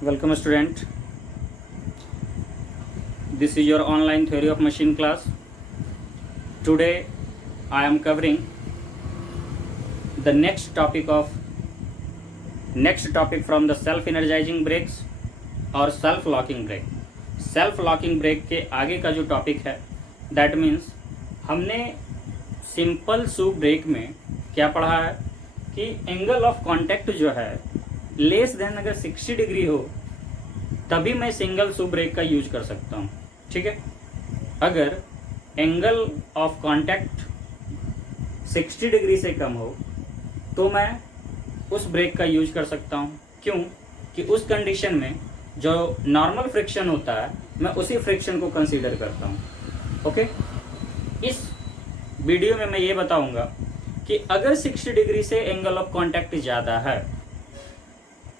Welcome student. This is your online theory of machine class. Today I am covering the next topic from the self energizing brakes और self locking break. Self locking break के आगे का जो topic है that means हमने simple शू break में क्या पढ़ा है कि एंगल ऑफ कांटेक्ट जो है लेस देन अगर 60 डिग्री हो तभी मैं सिंगल शू ब्रेक का यूज कर सकता हूँ. ठीक है, अगर एंगल ऑफ कांटेक्ट 60 डिग्री से कम हो तो मैं उस ब्रेक का यूज कर सकता हूँ. क्यों कि उस कंडीशन में जो नॉर्मल फ्रिक्शन होता है मैं उसी फ्रिक्शन को कंसीडर करता हूँ. ओके, इस वीडियो में मैं ये बताऊंगा कि अगर 60 डिग्री से एंगल ऑफ कांटेक्ट ज़्यादा है,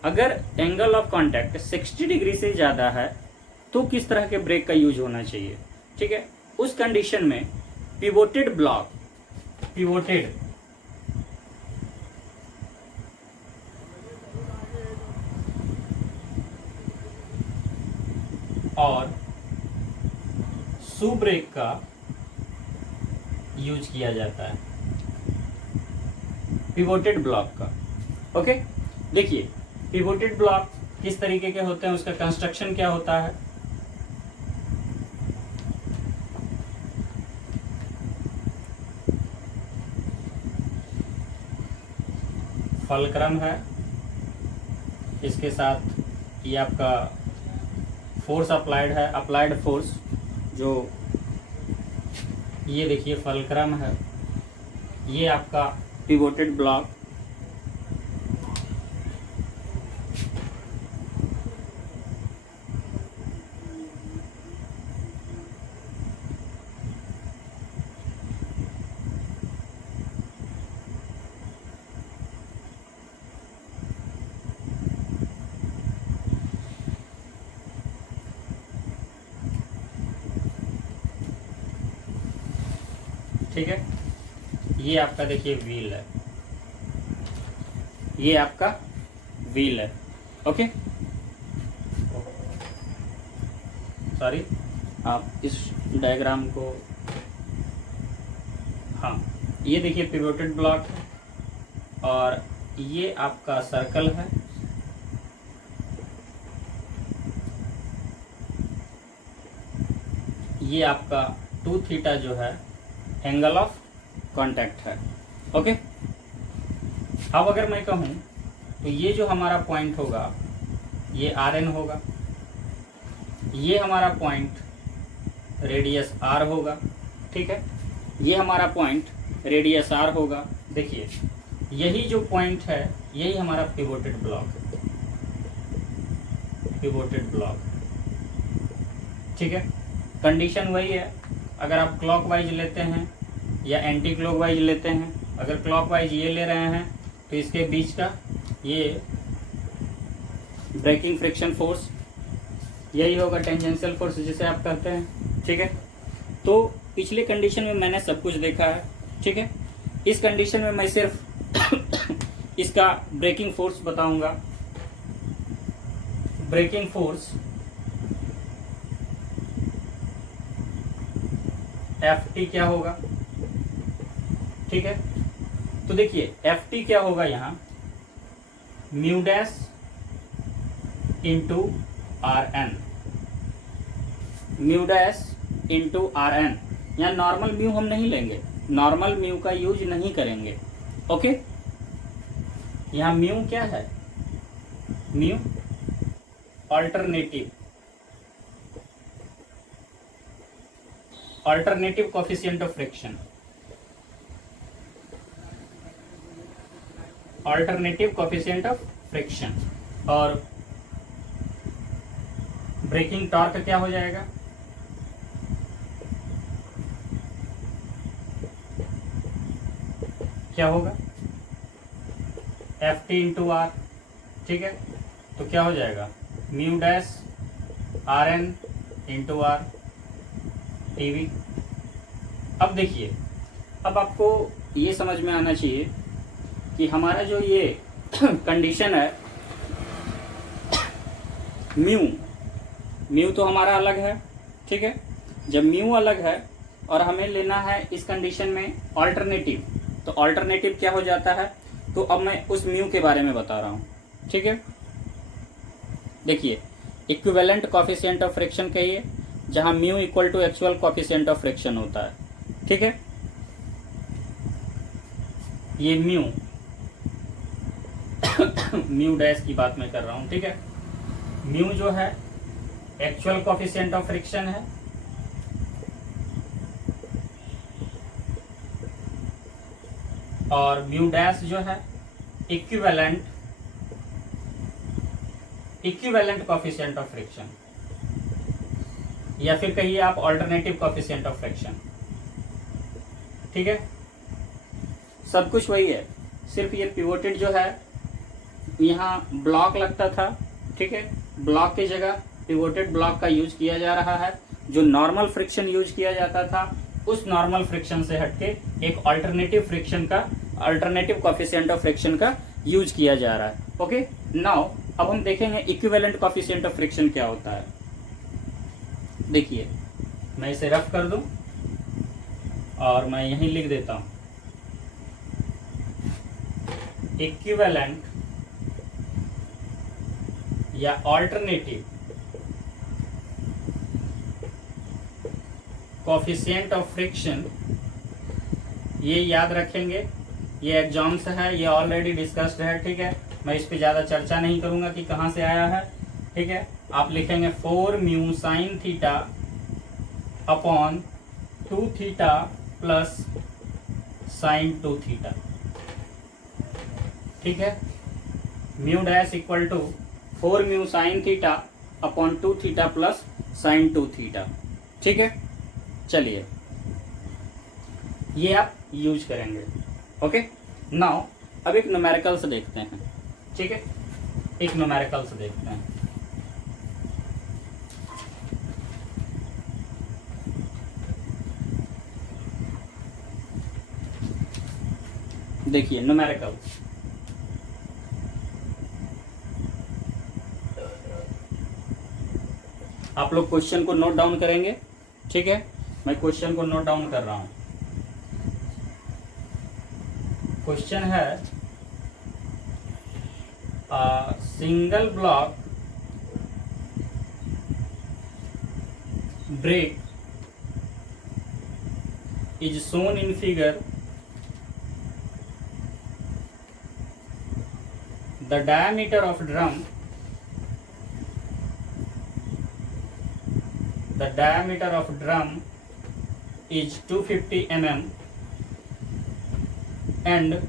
अगर एंगल ऑफ कांटेक्ट 60 डिग्री से ज़्यादा है तो किस तरह के ब्रेक का यूज होना चाहिए. ठीक है, उस कंडीशन में पिवोटेड ब्लॉक, पिवोटेड और शू ब्रेक का यूज किया जाता है, पिवोटेड ब्लॉक का. ओके, देखिए पिवोटेड ब्लॉक किस तरीके के होते हैं, उसका कंस्ट्रक्शन क्या होता है. फलक्रम है, इसके साथ ये आपका फोर्स अप्लाइड है, अप्लाइड फोर्स जो ये देखिए फलक्रम है, ये आपका पिवोटेड ब्लॉक. ठीक है, ये आपका देखिए व्हील है, ये आपका व्हील है. ओके, सॉरी आप इस डायग्राम को, हाँ ये देखिए पिवोटेड ब्लॉक है और ये आपका सर्कल है. ये आपका 2 थीटा जो है एंगल ऑफ कांटेक्ट है. ओके, अब अगर मैं कहूँ तो ये जो हमारा पॉइंट होगा ये Rn होगा, ये हमारा पॉइंट रेडियस R होगा. ठीक है, ये हमारा पॉइंट रेडियस R होगा. देखिए यही जो पॉइंट है यही हमारा पिवोटेड ब्लॉक है, पिवोटेड ब्लॉक. ठीक है, कंडीशन वही है. अगर आप क्लॉकवाइज लेते हैं या एंटी क्लॉकवाइज लेते हैं, अगर क्लॉकवाइज ये ले रहे हैं तो इसके बीच का ये ब्रेकिंग फ्रिक्शन फोर्स यही होगा, टेंजेंशियल फोर्स जिसे आप कहते हैं. ठीक है, तो पिछले कंडीशन में मैंने सब कुछ देखा है. ठीक है, इस कंडीशन में मैं सिर्फ इसका ब्रेकिंग फोर्स बताऊंगा. ब्रेकिंग फोर्स Ft क्या होगा. ठीक है, तो देखिए Ft क्या होगा यहाँ mu dash into Rn, mu dash into Rn. यहाँ नॉर्मल म्यू हम नहीं लेंगे, नॉर्मल म्यू का यूज नहीं करेंगे. ओके, यहाँ म्यू क्या है, mu alternative coefficient of friction, alternative coefficient of friction. और ब्रेकिंग टॉर्क क्या हो जाएगा, क्या होगा Ft इंटू आर. ठीक है, तो क्या हो जाएगा mu dash Rn into R TV. अब देखिए, अब आपको ये समझ में आना चाहिए कि हमारा जो ये कंडीशन है म्यू, म्यू तो हमारा अलग है, ठीक है। जब म्यू अलग है और हमें लेना है इस कंडीशन में ऑल्टरनेटिव, तो ऑल्टरनेटिव क्या हो जाता है, तो अब मैं उस म्यू के बारे में बता रहा हूँ, ठीक है। देखिए, इक्विवेलेंट कॉफिशिएंट ऑफ फ्रिक्शन कहिए, जहां mu equal to actual coefficient of friction होता है, ठीक है। ये म्यू म्यू डैश की बात मैं कर रहा हूं, ठीक है। म्यू जो है एक्चुअल कॉफिशिएंट ऑफ फ्रिक्शन है, और म्यू डैश जो है इक्विवेलेंट कॉफिशिएंट ऑफ फ्रिक्शन, या फिर कहिए आप ऑल्टरनेटिव कॉफिशिएंट ऑफ फ्रिक्शन, ठीक है। सब कुछ वही है, सिर्फ ये पिवोटेड जो है यहाँ ब्लॉक लगता था, ठीक है। ब्लॉक की जगह पिवोटेड ब्लॉक का यूज किया जा रहा है। जो नॉर्मल फ्रिक्शन यूज किया जाता था, उस नॉर्मल फ्रिक्शन से हटके एक अल्टरनेटिव कॉफिशिएंट ऑफ फ्रिक्शन का यूज किया जा रहा है। ओके, नाउ अब हम देखेंगे इक्विवेलेंट कॉफिशिएंट ऑफ फ्रिक्शन क्या होता है। देखिए, मैं इसे रफ कर दूं और मैं यहीं लिख देता हूं, इक्विवेलेंट या ऑल्टरनेटिव कॉफिशिएंट ऑफ फ्रिक्शन, ये याद रखेंगे, ये एग्जाम्स है, ये ऑलरेडी डिस्कस्ड है, ठीक है। मैं इस पे ज्यादा चर्चा नहीं करूंगा कि कहां से आया है, ठीक है। आप लिखेंगे 4 mu sine theta upon 2 theta plus sine 2 theta, ठीक है। Mu dash equal to 4 mu sine theta upon 2 theta plus sine 2 theta, ठीक है। चलिए, ये आप यूज करेंगे। ओके, नाउ अब एक न्यूमेरिकल्स देखते हैं, ठीक है। एक न्यूमेरिकल्स देखते हैं। देखिए न्यूमेरिकल्स, आप लोग क्वेश्चन को नोट डाउन करेंगे, ठीक है। मैं क्वेश्चन को नोट डाउन कर रहा हूं। क्वेश्चन है single block brake is shown in figure. The diameter of drum is 250 mm and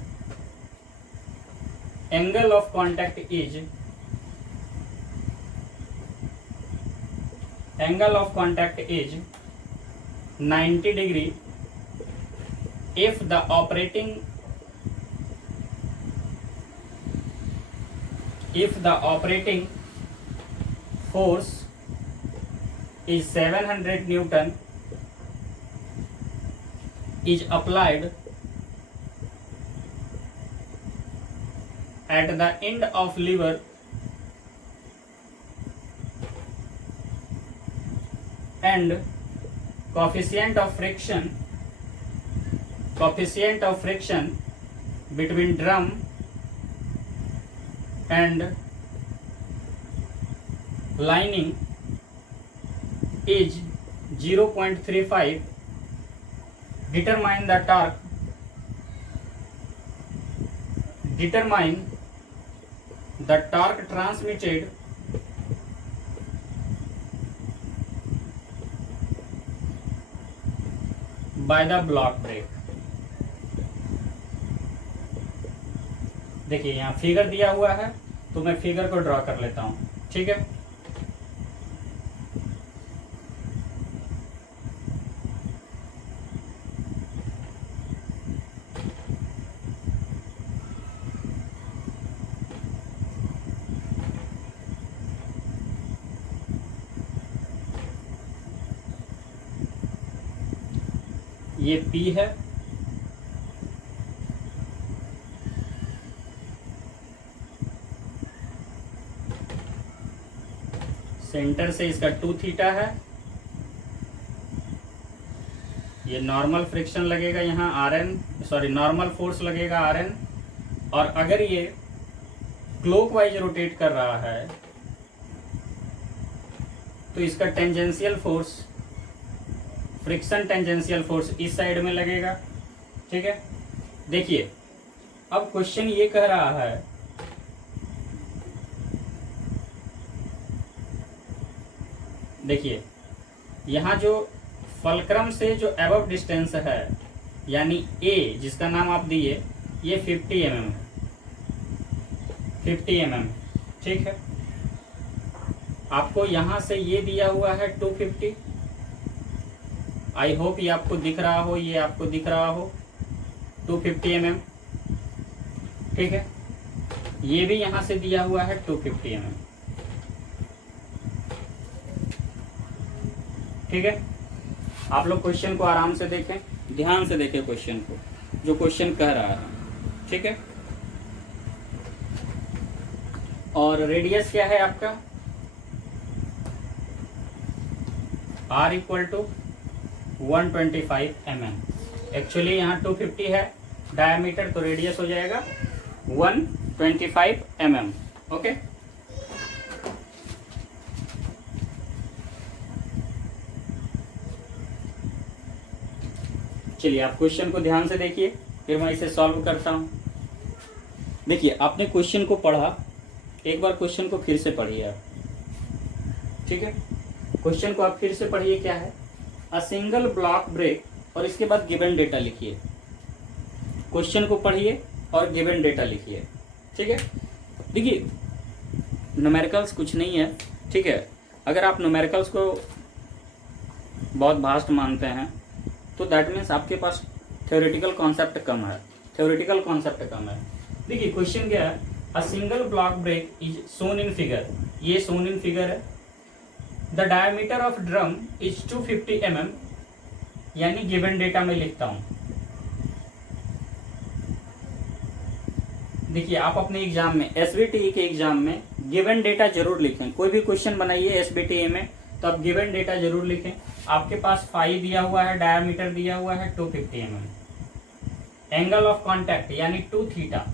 angle of contact is 90 degree if the operating force is 700 Newton is applied at the end of lever and coefficient of friction between drum and lining is 0.35. Determine the torque transmitted by the block brake. देखिए यहाँ figure दिया हुआ है, तो मैं figure को draw कर लेता हूं, ठीक है। ये P है, सेंटर से इसका 2 थीटा है, ये नॉर्मल फ्रिक्शन लगेगा यहाँ नॉर्मल फोर्स लगेगा Rn, और अगर ये क्लॉकवाइज रोटेट कर रहा है तो इसका tangential force, friction tangential force इस साइड में लगेगा। ठीक है, देखिए अब क्वेश्चन ये कह रहा है देखिए यहाँ जो फलक्रम से जो एबव डिस्टेंस है यानी ए जिसका नाम आप दिए, ये 50 mm है, 50 mm। ठीक है, आपको यहां से ये दिया हुआ है 250। आई होप ये आपको दिख रहा हो, ये आपको दिख रहा हो 250 mm। ठीक है, ये भी यहां से दिया हुआ है 250 mm। ठीक है, आप लोग क्वेश्चन को आराम से देखें, ध्यान से देखें क्वेश्चन को, जो क्वेश्चन कह रहा है। ठीक है, और रेडियस क्या है आपका, R equal to 125 mm। Actually यहाँ 250 है डायमीटर, तो रेडियस हो जाएगा 125 mm। ओके, चलिए आप क्वेश्चन को ध्यान से देखिए, फिर मैं इसे सॉल्व करता हूं। देखिए आपने क्वेश्चन को पढ़ा, एक बार क्वेश्चन को फिर से पढ़िए आप। ठीक है, क्वेश्चन को आप फिर से पढ़िए, क्या है, अ सिंगल ब्लॉक ब्रेक, और इसके बाद गिवन डेटा लिखिए। क्वेश्चन को पढ़िए और गिवन डेटा लिखिए। ठीक है, देखिए न्यूमेरिकल्स कुछ नहीं है। ठीक है, अगर आप न्यूमेरिकल्स को बहुत वास्ट मानते हैं तो दैट मीन्स आपके पास थ्योरेटिकल कॉन्सेप्ट कम है, देखिए क्वेश्चन क्या है, a single block brake is shown in figure, ये सोन इन फिगर है। The diameter of drum is 250 mm, यानी गिवन डेटा में लिखता हूं। देखिए आप अपने एग्जाम में, एसबीटीई के एग्जाम में गिवन डेटा जरूर लिखें। कोई भी क्वेश्चन बनाइए एसबीटीई में तो आप गिवन डेटा जरूर लिखें। आपके पास फाई दिया हुआ है, डायमीटर दिया हुआ है 250 mm, एंगल ऑफ कॉन्टैक्ट यानी 2 थीटा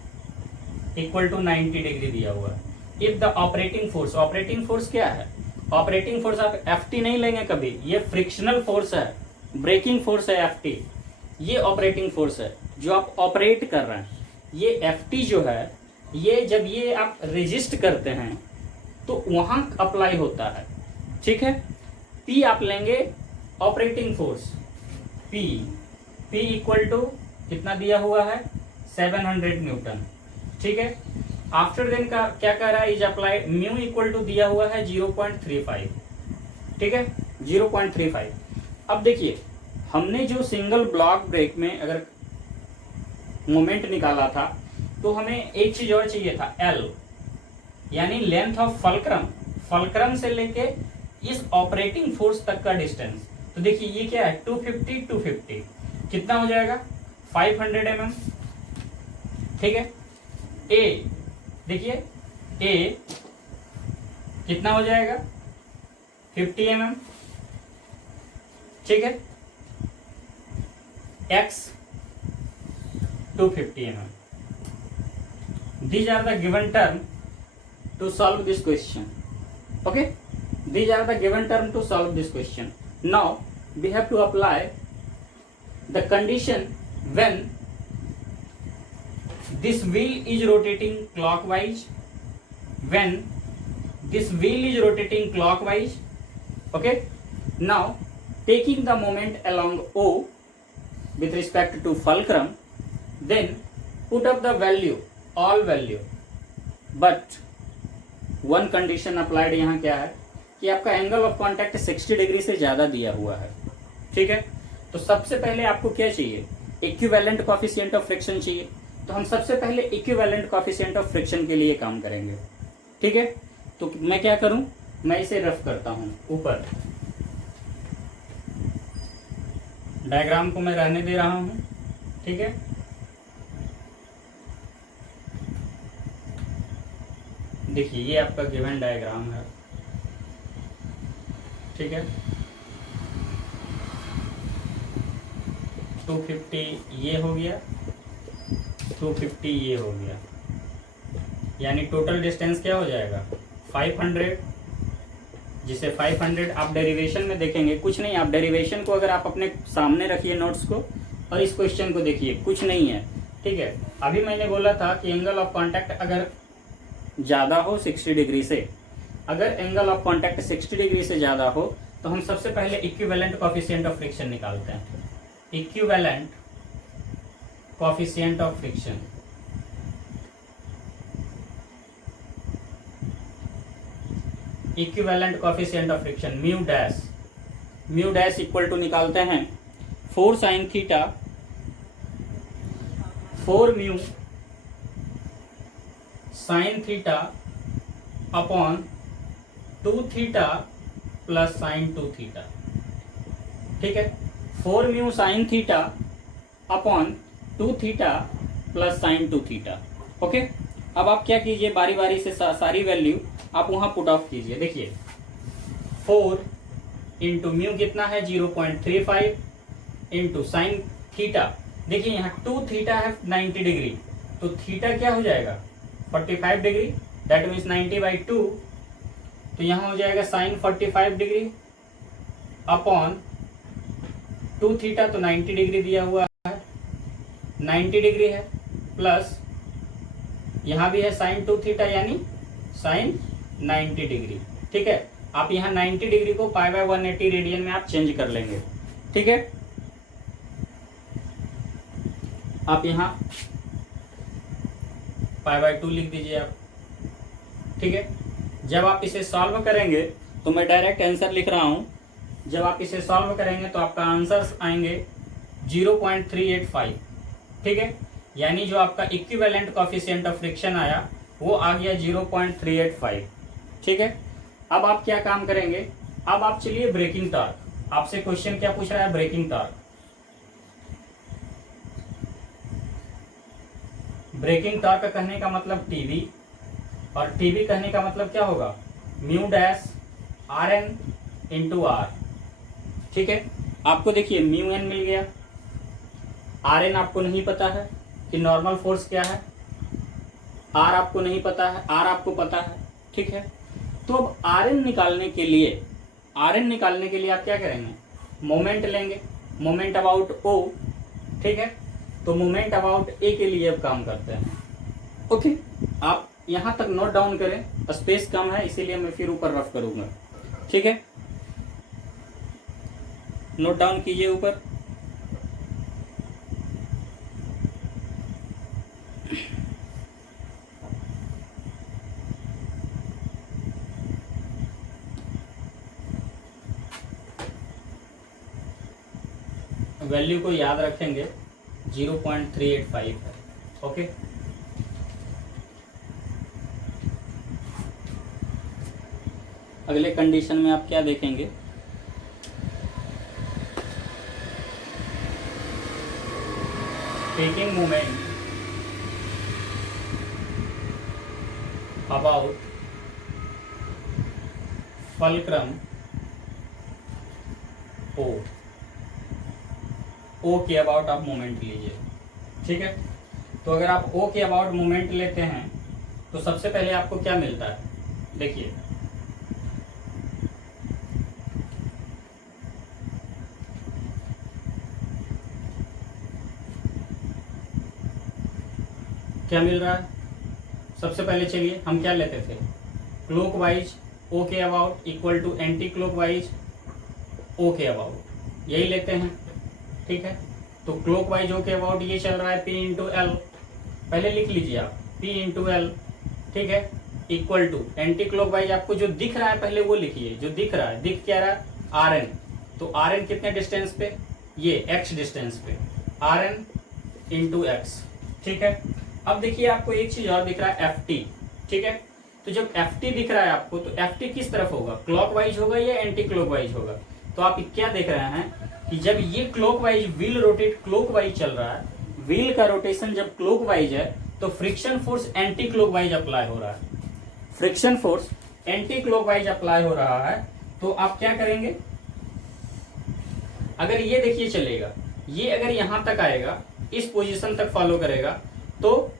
इक्वल टू 90 डिग्री दिया हुआ है। इफ द ऑपरेटिंग फोर्स क्या है, ऑपरेटिंग फोर्स आप एफटी नहीं लेंगे कभी, ये फ्रिक्शनल फोर्स है, ब्रेकिंग फोर्स है एफटी, ये ऑपरेटिंग फोर्स है जो आप ऑपरेट कर रहे हैं। ये एफटी जो है, ये जब ये आप रेजिस्ट करते हैं तो वहां अप्लाई होता है। ठीक है, पी आप लेंगे operating force, P equal to कितना दिया हुआ है 700 न्यूटन। ठीक है, आफ्टर देन का क्या कह रहा है, is applied, mu equal to दिया हुआ है 0.35। ठीक है, 0.35। अब देखिए हमने जो सिंगल ब्लॉक ब्रेक में अगर मोमेंट निकाला था तो हमें एक चीज और चाहिए था, एल, यानी लेंथ ऑफ फलक्रम से लेके इस ऑपरेटिंग फोर्स तक का डिस्टेंस। तो देखिए ये क्या है 250 कितना हो जाएगा 500 mm। ठीक है, ए देखिए ए कितना हो जाएगा 50 mm। ठीक है, x 250 mm। These are the given term to solve this question. Okay, these are the given term to solve this question. Now we have to apply the condition when this wheel is rotating clockwise, okay. Now taking the moment along O with respect to fulcrum, then put up the value, all value, but one condition applied। यहाँ क्या है कि आपका angle of contact 60 degree से ज्यादा दिया हुआ है। ठीक है, तो सबसे पहले आपको क्या चाहिए, इक्विवेलेंट कोएफिशिएंट ऑफ फ्रिक्शन चाहिए। तो हम सबसे पहले इक्विवेलेंट कोएफिशिएंट ऑफ फ्रिक्शन के लिए काम करेंगे। ठीक है, तो मैं क्या करूं, मैं इसे रफ करता हूं ऊपर, डायग्राम को मैं रहने दे रहा हूं। ठीक है, देखिए ये आपका गिवन डायग्राम है। ठीक है, 250 ये हो गया, 250 ये हो गया, यानी टोटल डिस्टेंस क्या हो जाएगा 500, जिसे 500 आप डेरिवेशन में देखेंगे, कुछ नहीं, आप डेरिवेशन को अगर आप अपने सामने रखिए नोट्स को और इस क्वेश्चन को देखिए, कुछ नहीं है, ठीक है। अभी मैंने बोला था कि एंगल ऑफ कांटेक्ट अगर ज़्यादा हो 60 डिग्री से, अगर एंगल ऑफ कांटेक्ट 60 डिग्री से ज़्यादा हो तो हम सबसे पहले इक्विवेलेंट कोएफिशिएंट ऑफ फ्रिक्शन निकालते हैं। Equivalent coefficient of friction, equivalent coefficient of friction mu dash equal to निकालते हैं 4 sin theta, 4 mu sin theta upon 2 theta plus sin 2 theta, ठीक है। 4 mu sin theta upon 2 theta plus sin 2 theta, okay. अब आप क्या कीजिए, बारी बारी से सारी वैल्यू आप वहां पुट ऑफ कीजिए। देखिए 4 इंटू म्यू कितना है 0.35 इंटू साइन थीटा, देखिए यहाँ 2 थीटा है 90 डिग्री, तो थीटा क्या हो जाएगा 45 डिग्री, दैट मीन्स 90/2, तो यहाँ हो जाएगा साइन 45 डिग्री अपॉन 2 थीटा, तो 90 डिग्री दिया हुआ है, 90 डिग्री है, प्लस यहाँ भी है साइन 2 थीटा यानी साइन 90 डिग्री, ठीक है। आप यहाँ 90 डिग्री को π/180 रेडियन में आप चेंज कर लेंगे, ठीक है। आप यहाँ π/2 लिख दीजिए आप, ठीक है। जब आप इसे सॉल्व करेंगे तो मैं डायरेक्ट आंसर लिख रहा हूँ, जब आप इसे सॉल्व करेंगे तो आपका आंसर आएंगे 0.385, ठीक है। यानी जो आपका इक्विवेलेंट कोएफिशिएंट ऑफ फ्रिक्शन आया वो आ गया 0.385, ठीक है। अब आप क्या काम करेंगे, अब आप चलिए ब्रेकिंग टॉर्क, आपसे क्वेश्चन क्या पूछ रहा है, ब्रेकिंग टॉर्क। ब्रेकिंग टॉर्क कहने का मतलब टीवी, और टीवी कहने का मतलब क्या होगा mu dash R N into R, ठीक है। आपको देखिए म्यू एन मिल गया, आर एन आपको नहीं पता है कि नॉर्मल फोर्स क्या है, आर आपको नहीं पता है, आर आपको पता है, ठीक है। तो अब आर एन निकालने के लिए आप क्या करेंगे, मोमेंट लेंगे, मोमेंट अबाउट ओ, ठीक है। तो मोमेंट अबाउट ए के लिए अब काम करते हैं, ओके। आप यहां तक नोट डाउन करें, स्पेस कम है इसीलिए मैं फिर ऊपर रफ करूंगा, ठीक है। नोट डाउन कीजिए ऊपर, वैल्यू को याद रखेंगे 0.385 है, ओके। अगले कंडीशन में आप क्या देखेंगे, taking moment about fulcrum O K about आप मोमेंट लीजिए, ठीक है। तो अगर आप ओ के अबाउट मोमेंट लेते हैं तो सबसे पहले आपको क्या मिलता है, देखिए क्या मिल रहा है। सबसे पहले चलिए हम क्या लेते थे, clockwise O K about equal to anticlockwise O K about, यही लेते हैं, ठीक है। तो क्लॉकवाइज ओ के अबाउट ये चल रहा है P इंटू एल, पहले लिख लीजिए आप P इंटू एल, ठीक है, इक्वल टू एंटी क्लॉकवाइज आपको जो दिख रहा है पहले वो लिखिए, जो दिख रहा है, दिख क्या रहा है आर एन, तो आर एन कितने डिस्टेंस पे, ये एक्स डिस्टेंस पे, आर एन इंटू एक्स, ठीक है। अब देखिए आपको एक चीज और दिख रहा है एफ टी, ठीक है। तो जब एफ टी दिख रहा है आपको, तो एफ टी किस तरफ होगा, क्लॉकवाइज होगा या एंटी क्लॉकवाइज होगा। तो आप क्या देख रहे हैं कि जब ये क्लॉकवाइज व्हील रोटेट क्लॉकवाइज चल रहा है, व्हील का रोटेशन जब क्लॉकवाइज है तो friction force anti clockwise apply हो रहा है, friction force anti clockwise apply हो रहा है। तो आप क्या करेंगे, अगर ये देखिए चलेगा, ये अगर यहां तक आएगा, इस पोजीशन तक फॉलो करेगा, तो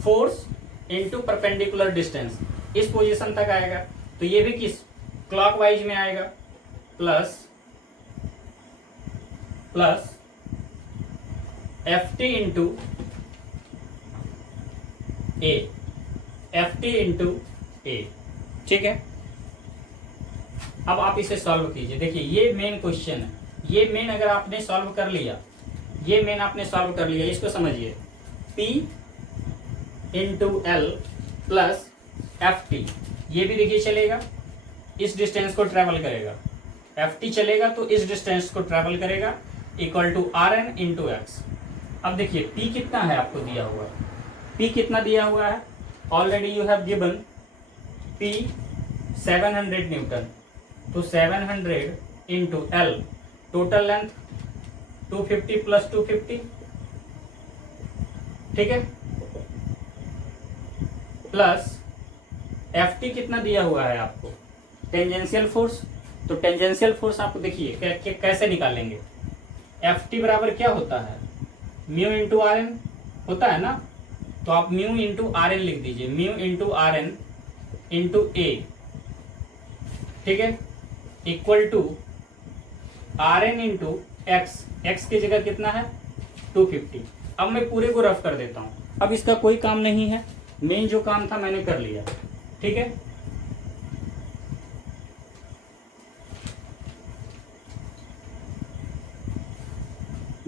फोर्स इनटू परपेंडिकुलर डिस्टेंस इस पोजीशन तक आएगा, तो ये भी किस क्लॉकवाइज में आएगा, plus F T into A, ठीक है। अब आप इसे सॉल्व कीजिए। देखिए ये मेन क्वेश्चन है, ये मेन अगर आपने सॉल्व कर लिया, ये मेन आपने सॉल्व कर लिया, इसको समझिए, P into L plus F T, ये भी देखिए चलेगा, इस डिस्टेंस को ट्रेवल करेगा, एफ टी चलेगा तो इस डिस्टेंस को ट्रेवल करेगा, equal to R N into X. अब देखिए P कितना है आपको दिया हुआ है, P कितना दिया हुआ है, already you have given P 700 Newton, तो 700 into L, total length 250 plus 250, ठीक है, प्लस एफ टी कितना दिया हुआ है आपको, टेंजेंशियल फोर्स, तो टेंजेंशियल फोर्स आपको देखिए कैसे निकालेंगे, एफ टी बराबर क्या होता है, म्यू इंटू आर एन होता है ना, तो आप म्यू इंटू आर एन लिख दीजिए, mu into R N into A, ठीक है, equal to R N into X, X की जगह कितना है 250। अब मैं पूरे को रफ कर देता हूं, अब इसका कोई काम नहीं है, मेन जो काम था मैंने कर लिया, ठीक है।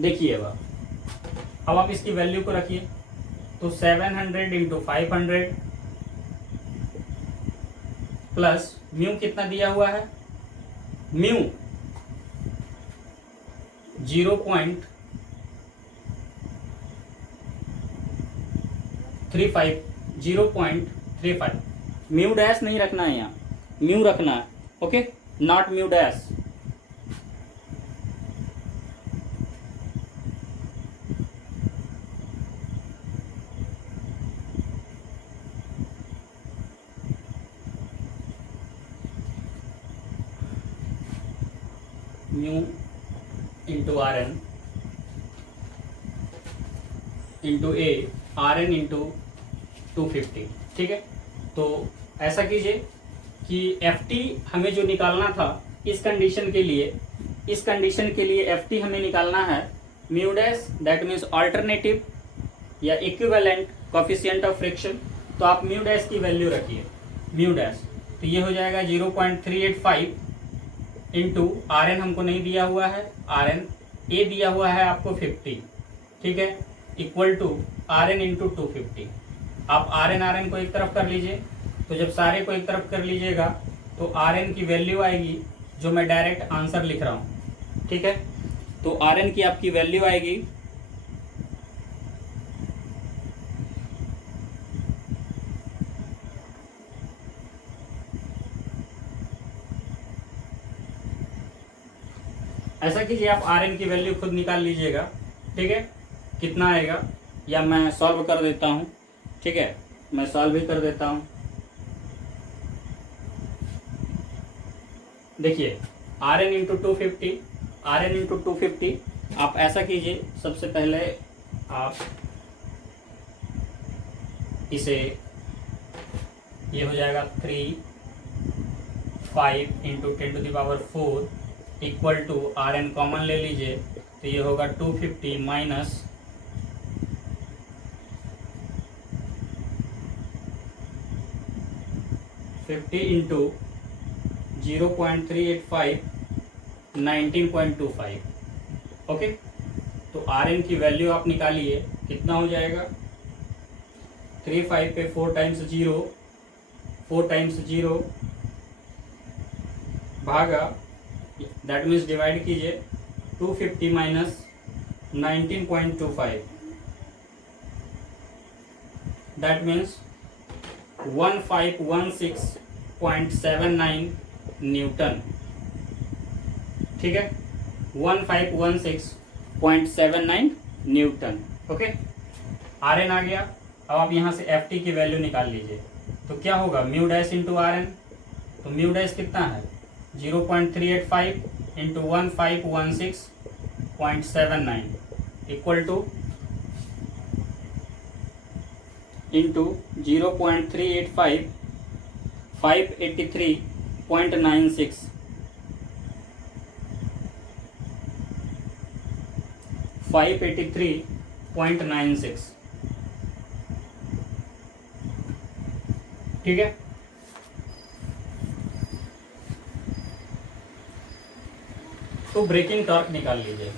देखिए अब आप इसकी वैल्यू को रखिए, तो 700 इंटू 500 प्लस म्यू कितना दिया हुआ है, म्यू 0.35, म्यू डैश नहीं रखना है यहाँ, म्यू रखना है, okay, not mu dash. Mu into R N into A, R N into 250, ठीक है। तो ऐसा कीजिए कि एफ टी हमें जो निकालना था इस कंडीशन के लिए, एफ टी हमें निकालना है mu dash, that means alternative या इक्विवेलेंट कोफिशिएंट ऑफ फ्रिक्शन, तो आप म्यू डैश की वैल्यू रखिए, म्यू डैश, तो ये हो जाएगा 0.385 इंटू आर एन हमको नहीं दिया हुआ है, आर एन ए दिया हुआ है आपको 50, ठीक है, equal to R N into 250। आप आर एन को एक तरफ कर लीजिए, तो जब सारे को एक तरफ कर लीजिएगा तो आर एन की वैल्यू आएगी, जो मैं डायरेक्ट आंसर लिख रहा हूँ, ठीक है, तो आर एन की आपकी वैल्यू आएगी ऐसा कीजिए, आप आर एन की वैल्यू खुद निकाल लीजिएगा, ठीक है, कितना आएगा, या मैं सॉल्व कर देता हूँ, ठीक है, मैं सॉल्व भी कर देता हूँ। देखिए R N into 250, R N into 250, आप ऐसा कीजिए, सबसे पहले आप इसे, ये हो जाएगा 3 5 into 10⁴ equal to R N common ले लीजिए, तो ये होगा 250 माइनस 50 इंटू 0.385 19.25, ओके। तो आर एन की वैल्यू आप निकालिए, कितना हो जाएगा, 35 पे 4 टाइम्स 0 भागा, दैट मीन्स डिवाइड कीजिए, 250 माइनस 19.25, दैट मीन्स 1516.79 न्यूटन, ठीक है, 1516.79 न्यूटन, ओके। आर एन आ गया। अब आप यहाँ से एफ टी की वैल्यू निकाल लीजिए, तो क्या होगा, mu dash into R N, तो म्यू डैश कितना है 0.385 इंटू 1516.79 इक्वल टू इंटू 0.385 583.96 583.96 ठीक है। तो ब्रेकिंग टॉर्क निकाल लीजिए।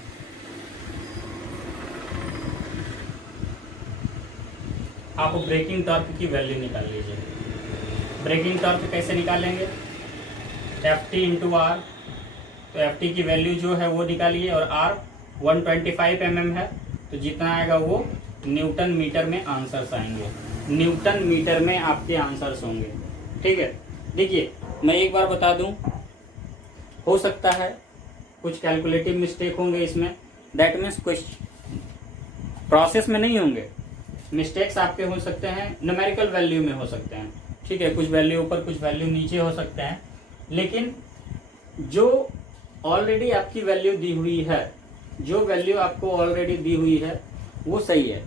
आप ब्रेकिंग टॉर्क की वैल्यू निकाल लीजिए। ब्रेकिंग टॉर्क कैसे निकालेंगे? Ft into R. तो Ft की वैल्यू जो है वो निकालिए और R 125 mm है, तो जितना आएगा वो न्यूटन मीटर में आंसर्स आएंगे। न्यूटन मीटर में आपके आंसर्स होंगे। ठीक है। देखिए मैं एक बार बता दूं, हो सकता है कुछ कैलकुलेटिव मिस्टेक होंगे इसमें, दैट मीन्स कुछ प्रोसेस में नहीं होंगे, मिस्टेक्स आपके हो सकते हैं न्यूमेरिकल वैल्यू में हो सकते हैं। ठीक है, कुछ वैल्यू ऊपर कुछ वैल्यू नीचे हो सकते हैं, लेकिन जो ऑलरेडी आपकी वैल्यू दी हुई है, जो वैल्यू आपको ऑलरेडी दी हुई है वो सही है।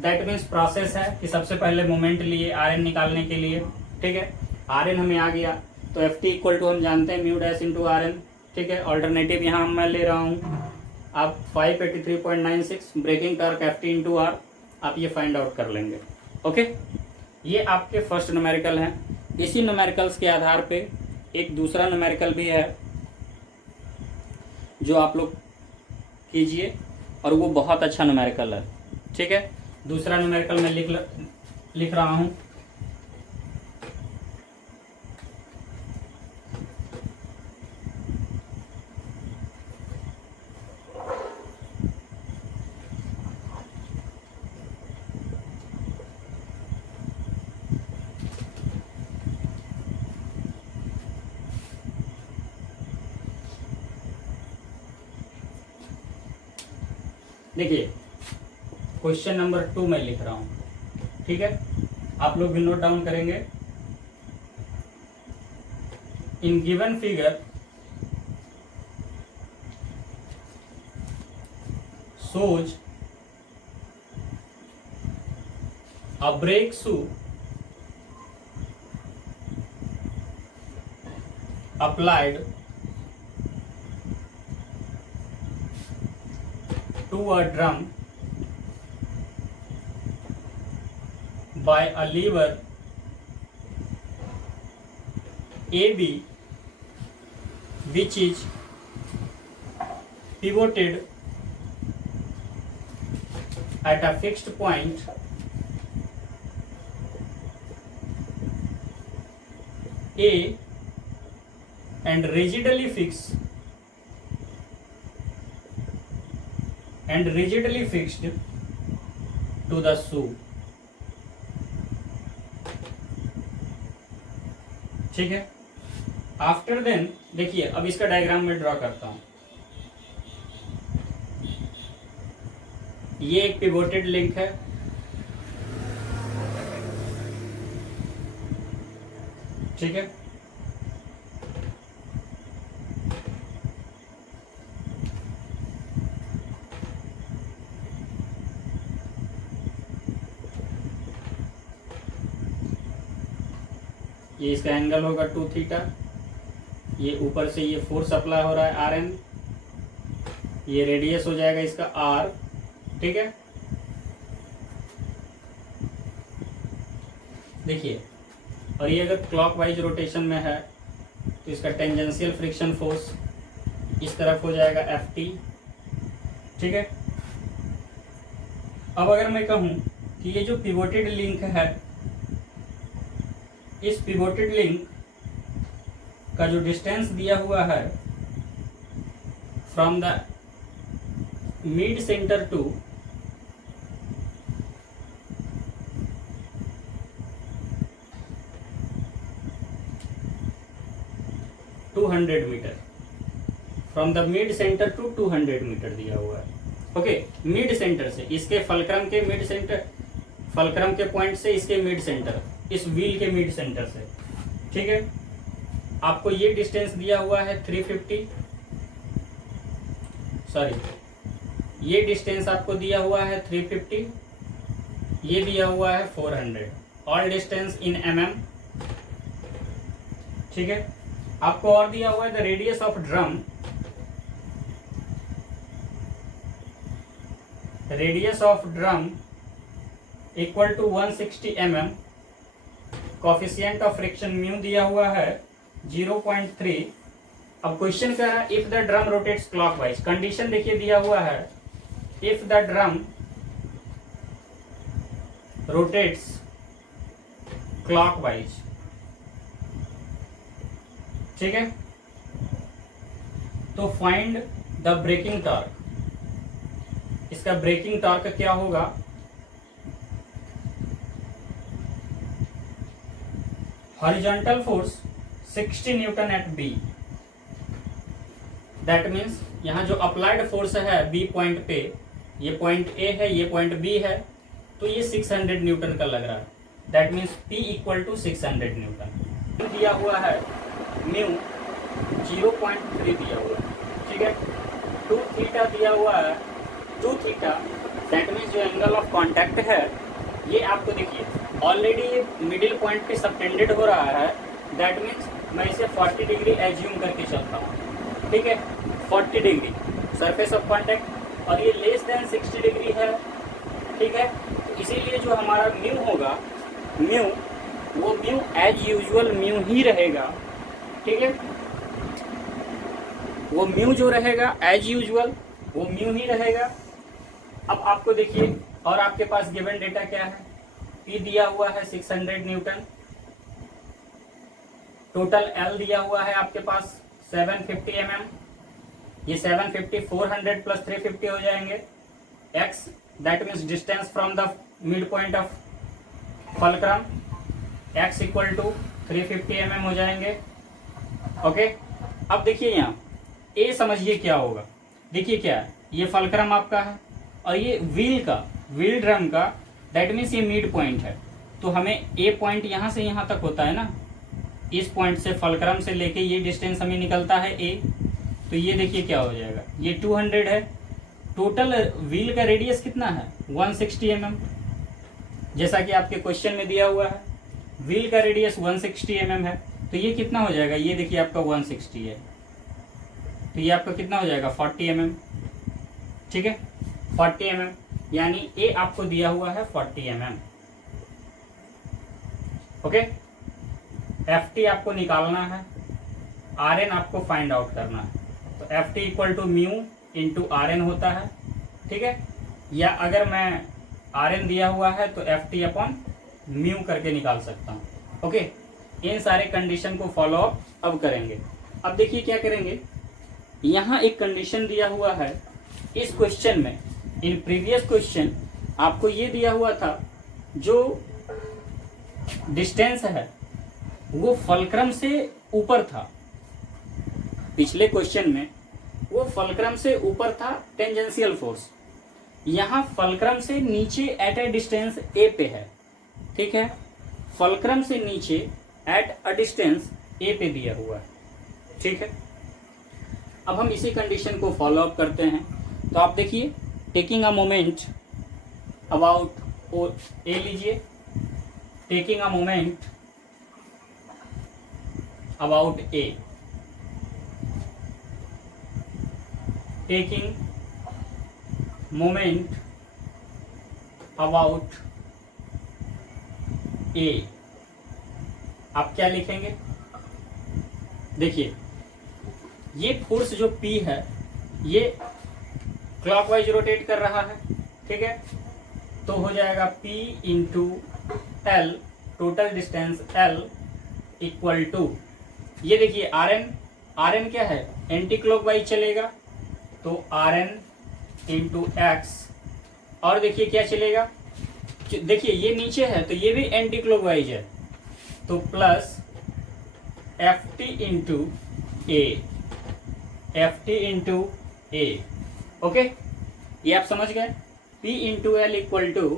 दैट मीन्स प्रोसेस है कि सबसे पहले मोमेंट लिए आर एन निकालने के लिए। ठीक है, आर एन हमें आ गया, तो एफ टी इक्वल टू हम जानते हैं mu dash into R N. ठीक है, ऑल्टरनेटिव यहाँ मैं ले रहा हूँ, आप 583.96 braking torque F T into R, आप ये फाइंड आउट कर लेंगे। ओके, ये आपके फर्स्ट न्यूमेरिकल हैं। इसी न्यूमेरिकल्स के आधार पे एक दूसरा न्यूमेरिकल भी है जो आप लोग कीजिए, और वो बहुत अच्छा न्यूमेरिकल है। ठीक है, दूसरा न्यूमेरिकल मैं लिख रहा हूँ। देखिए क्वेश्चन नंबर 2 मैं लिख रहा हूं। ठीक है, आप लोग भी नोट डाउन करेंगे। In given figure shows a brake shoe applied to a drum by a lever AB which is pivoted at a fixed point A and rigidly fixed to the shoe। ठीक है, after then देखिए अब इसका diagram में draw करता हूं। ये एक पिवोटेड लिंक है, ठीक है, ये इसका एंगल होगा 2 थीटा, ये ऊपर से ये फोर्स अप्लाई हो रहा है आर एन, ये रेडियस हो जाएगा इसका आर। ठीक है, देखिए, और ये अगर क्लॉकवाइज रोटेशन में है तो इसका टेंजेंशियल फ्रिक्शन फोर्स इस तरफ हो जाएगा एफ टी। ठीक है, अब अगर मैं कहूं कि ये जो पिवोटेड लिंक है, इस पिवोटेड लिंक का जो डिस्टेंस दिया हुआ है from the mid centre to to 200 metre, from the mid centre to 200 metre दिया हुआ है। ओके, मिड सेंटर से इसके फलक्रम के मिड सेंटर, फलक्रम के पॉइंट से इसके मिड सेंटर, इस व्हील के मिड सेंटर से। ठीक है, आपको ये डिस्टेंस दिया हुआ है 350, सॉरी ये डिस्टेंस आपको दिया हुआ है 350, ये दिया हुआ है 400, ऑल डिस्टेंस इन mm, ठीक है। आपको और दिया हुआ है the radius of drum, radius of drum equal to 160 mm, coefficient of friction mu दिया हुआ है 0.3। अब क्वेश्चन क्या है, if the drum rotates clockwise, condition देखिए दिया हुआ है, if the drum rotates clockwise, ठीक है, तो फाइंड द ब्रेकिंग टॉर्क। इसका ब्रेकिंग टॉर्क क्या होगा, horizontal force 60 newton at B, that means यहाँ जो अप्लाइड फोर्स है बी पॉइंट पे, ये पॉइंट ए है, ये पॉइंट बी है, तो ये 600 न्यूटन का लग रहा है, that means P equal to 600 newton. दिया हुआ है म्यू 0.3 दिया हुआ है, ठीक है। 2 थीटा दिया हुआ है, 2 थीटा, दैट मीन्स जो एंगल ऑफ कॉन्टैक्ट है ये आपको देखिए ऑलरेडी मिडिल पॉइंट पे सबटेंडेड हो रहा है, दैट मीन्स मैं इसे 40 डिग्री एज्यूम करके चलता हूँ, ठीक है। 40 डिग्री सरफेस ऑफ कॉन्टैक्ट और ये लेस देन 60 डिग्री है, ठीक है। इसीलिए जो हमारा म्यू होगा, म्यू वो म्यू एज यूजुअल म्यू ही रहेगा, ठीक है। वो म्यू जो रहेगा एज यूजुअल वो म्यू ही रहेगा। अब आपको देखिए और आपके पास गिवन डेटा क्या है, P दिया हुआ है 600 न्यूटन, टोटल L दिया हुआ है आपके पास 750 mm, ये 750 400 प्लस 350 हो जाएंगे, X that means distance from the mid point of fulcrum, X equal to 350 mm हो जाएंगे, ओके। अब देखिए यहाँ A समझिए क्या होगा, देखिए क्या है, ये फलक्रम आपका है और ये व्हील ड्रम का, दैट मीन्स ये मिड पॉइंट है, तो हमें A पॉइंट यहाँ से यहाँ तक होता है ना, इस पॉइंट से फलक्रम से लेके ये डिस्टेंस हमें निकलता है A, तो ये देखिए क्या हो जाएगा, ये 200 है। टोटल व्हील का रेडियस कितना है 160 mm, जैसा कि आपके क्वेश्चन में दिया हुआ है व्हील का रेडियस 160 mm है, तो ये कितना हो जाएगा, ये देखिए आपका 160 है, तो ये आपका कितना हो जाएगा 40 mm, ठीक है 40 mm, यानी A आपको दिया हुआ है 40 mm, ओके। FT आपको निकालना है, RN आपको फाइंड आउट करना है, तो FT equal to mu into RN होता है, ठीक है। या अगर मैं RN दिया हुआ है तो FT अपॉन म्यू करके निकाल सकता हूँ, ओके। इन सारे कंडीशन को फॉलो अप अब करेंगे। अब देखिए क्या करेंगे, यहाँ एक कंडीशन दिया हुआ है इस क्वेश्चन में, इन प्रीवियस क्वेश्चन आपको ये दिया हुआ था, जो डिस्टेंस है वो फलक्रम से ऊपर था, पिछले क्वेश्चन में वो फलक्रम से ऊपर था टेंजेंशियल फोर्स, यहाँ फलक्रम से नीचे एट ए डिस्टेंस A पे है, ठीक है। फलक्रम से नीचे एट अ डिस्टेंस A पे दिया हुआ है, ठीक है। अब हम इसी कंडीशन को फॉलो अप करते हैं, तो आप देखिए taking a moment about A लीजिए, taking a moment about A, taking moment about A, आप क्या लिखेंगे, देखिए ये फोर्स जो P है ये क्लॉकवाइज रोटेट कर रहा है, ठीक है, तो हो जाएगा P into L, total distance L equal to, ये देखिए RN क्या है, एंटी क्लॉकवाइज चलेगा, तो RN इंटू X, और देखिए क्या चलेगा, देखिए ये नीचे है तो ये भी एंटी क्लॉकवाइज है, तो plus FT into A, FT into A, okay. ये आप समझ गए, P into L equal to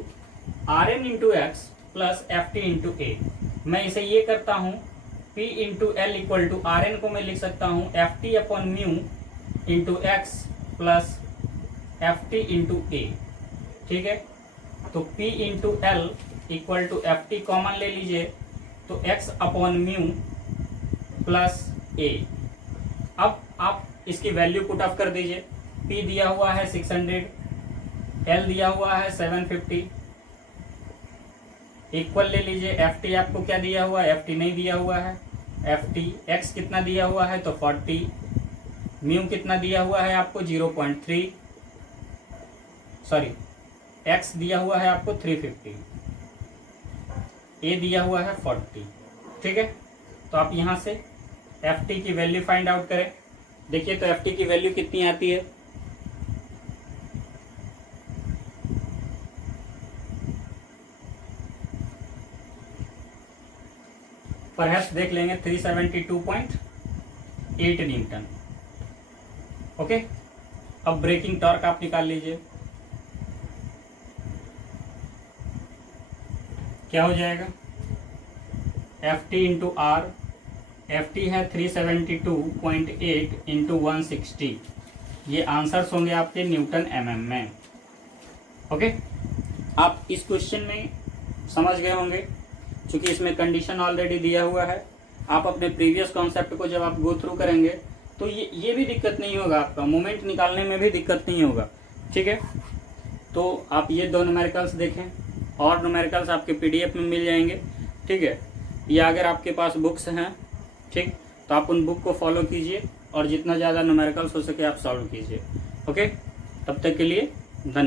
RN into X plus FT into A। मैं इसे ये करता हूँ P into L equal to R N को मैं लिख सकता हूँ F T upon mu into X plus F T into A. ठीक है, तो P into L equal to F T common ले लीजिए, तो x अपॉन म्यू प्लस ए। अब आप इसकी वैल्यू पुट ऑफ कर दीजिए। P दिया हुआ है 600, L दिया हुआ है 750, इक्वल ले लीजिए। एफ टी आपको क्या दिया हुआ है, एफ टी नहीं दिया हुआ है। एफ टी एक्स कितना दिया हुआ है, तो 40, म्यू कितना दिया हुआ है आपको 0.3, सॉरी एक्स दिया हुआ है आपको 350, ए दिया हुआ है 40। ठीक है, तो आप यहाँ से एफ टी की वैल्यू फाइंड आउट करें। देखिए तो एफ टी की वैल्यू कितनी आती है, परहैप्स देख लेंगे 372.8 न्यूटन। ओके, अब ब्रेकिंग टॉर्क आप निकाल लीजिए, क्या हो जाएगा, F T into R, F T है 372.8 इंटू 160, ये आंसर्स होंगे आपके न्यूटन एमएम में। ओके, आप इस क्वेश्चन में समझ गए होंगे, क्योंकि इसमें कंडीशन ऑलरेडी दिया हुआ है। आप अपने प्रीवियस कॉन्सेप्ट को जब आप गो थ्रू करेंगे तो ये भी दिक्कत नहीं होगा, आपका मोमेंट निकालने में भी दिक्कत नहीं होगा। ठीक है, तो आप ये दो न्यूमेरिकल्स देखें, और न्यूमेरिकल्स आपके पीडीएफ में मिल जाएंगे। ठीक है, या अगर आपके पास बुक्स हैं, ठीक, तो आप उन बुक को फॉलो कीजिए और जितना ज़्यादा न्यूमेरिकल्स हो सके आप सॉल्व कीजिए। ओके, तब तक के लिए धन्यवाद।